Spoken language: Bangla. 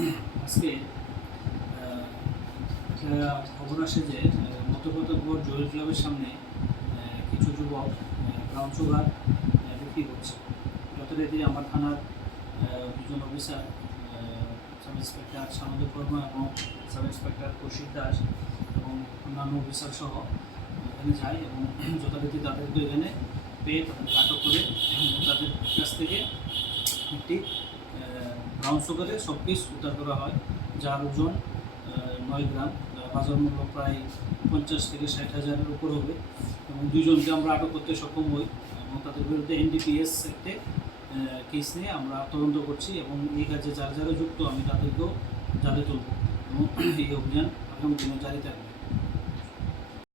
আজকে খবর আসে যে মতগতপুর জয়েল ক্লাবের সামনে কিছু যুবক ব্রাউন সুগার বিক্রি করছে। যথারীতি আমার থানার দুজন officer sub inspector Samanta Karma এবং সাব ইন্সপেক্টর কৌশিক দাস এবং অন্যান্য অফিসার সহ, এখানে যায় এবং যথারীতি তাদেরকে এখানে পেয়ে তাদেরকে আটক করে এবং তাদের কাছ থেকে একটি ব্রাউন সুগারের সব পিস উদ্ধার করা হয়, যার ওজন নয় গ্রাম। বাজার মূল্য প্রায় পঞ্চাশ থেকে ষাট হাজারের উপর হবে। এবং দুজনকে আমরা আটক করতে সক্ষম হই। এবং তাদের বিরুদ্ধে এনডিপিএস একটে কেস নিয়ে আমরা তদন্ত করছি এবং এই কাজে যারা যারা যুক্ত, আমি তাদেরকেও জালে তুলব। এবং এই অভিযান আগামী দিনে জারি থাকবে।